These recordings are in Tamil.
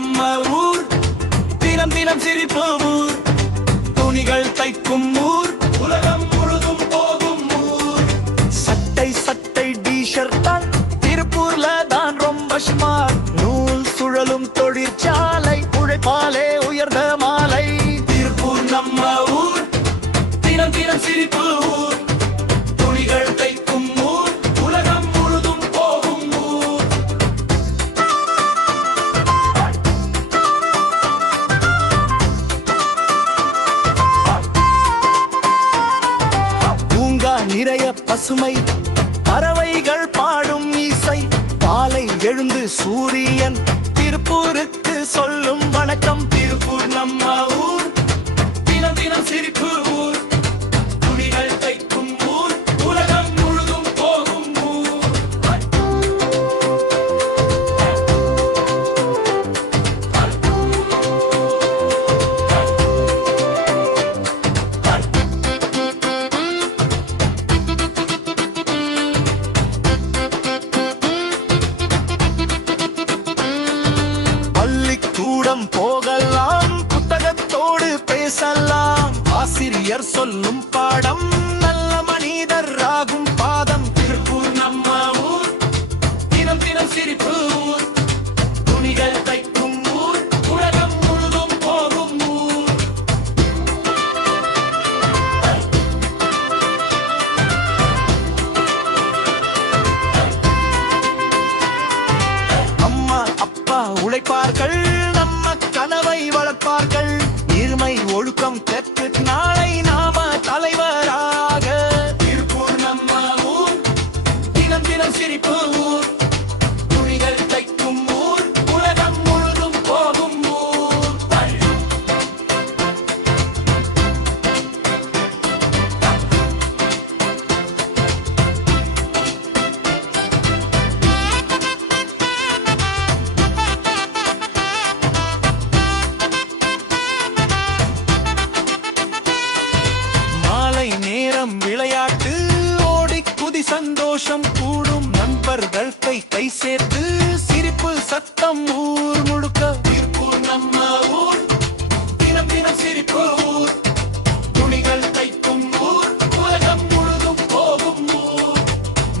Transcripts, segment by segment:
நம்ம ஊர், தினம் தினம் சிரிப்பு ஊர், துணிகள் தைக்கும் ஊர், உலகம் முழுதும் போகும் ஊர். சட்டை சட்டை டி-ஷர்ட் தான் திருப்பூர்ல தான் ரொம்ப ஸ்மார்ட். நூல் சுழலும் தொழிற்சாலை, உழைப்பாலே உயர்ந்த மாலை. திருப்பூர் நம்ம ஊர், தினம் தினம் சிரிப்பு ஊர், துணிகள் தைக்கும் ஊர், உலகம் முழுதும் போகும் ஊர். பூங்கா நிறைய பசுமை, பறவைகள் பாடும் இசை, பாலை எழுந்து சூரியன் திருப்பூருக்கு சொல்லும் வணக்கம். திருப்பூர் நம்ம ஊர், தினம் தினம் சிரிப்பு ஊர், துணிகள் தைக்கும் ஊர், உலகம் முழுதும் போகும் ஊர். பள்ளிக்கூடம் போகலாம், புத்தகத்தோடு பேசலாம், ஆசிரியர் சொல்லும் பாடம் நல்ல மனிதர் ஆகும் பாதம். திருப்பூர் நம்ம ஊர், தினம் தினம் சிரிப்பு ஊர், துணிகள் தைக்கும் ஊர், உலகம் முழுதும் போகும் ஊர். அம்மா அப்பா உழைப்பார்கள், நம்ம கனவை வளர்ப்பார்கள். இருமை ஒழுக்கம் கற்று நாளை நாம தலைவராக. திருப்பூர் நம்ம ஊர், தினம் தினம் சிரிப்பு ஊர், துணிகள் தைக்கும் ஊர், உலகம் முழுதும் போகும் ஊர். மாலை நேரம் விளையாட்டு, ஓடி குதி சந்தோஷம் கூடும், நண்பர்கள் கை சேர்த்து சிரிப்பு சத்தம் ஊர் முழுக்க. திருப்பூர் நம்ம ஊர், தினம் தினம் சிரிப்பு ஊர், துணிகள் தைக்கும் ஊர், உலகம் முழுதும் போகும் ஊர்.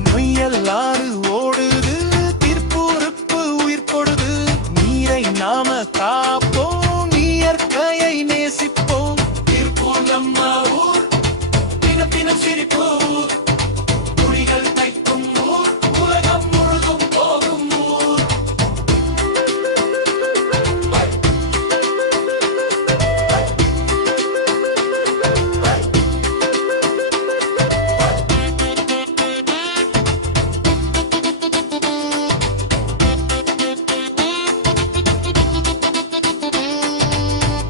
நொய்யல் ஆறு ஓடுது, திருப்பூருக்கு உயிர் கொடுது, நீரை நாம காப்போம், இயற்கையை நேசிப்போம். திருப்பூர் நம்ம ஊர், தினம் தினம் சிரிப்பு ஊர், துணிகள் தைக்கும் ஊர், உலகம் முழுதும் போகும் ஊர்.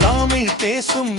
தமிழ் பேசும்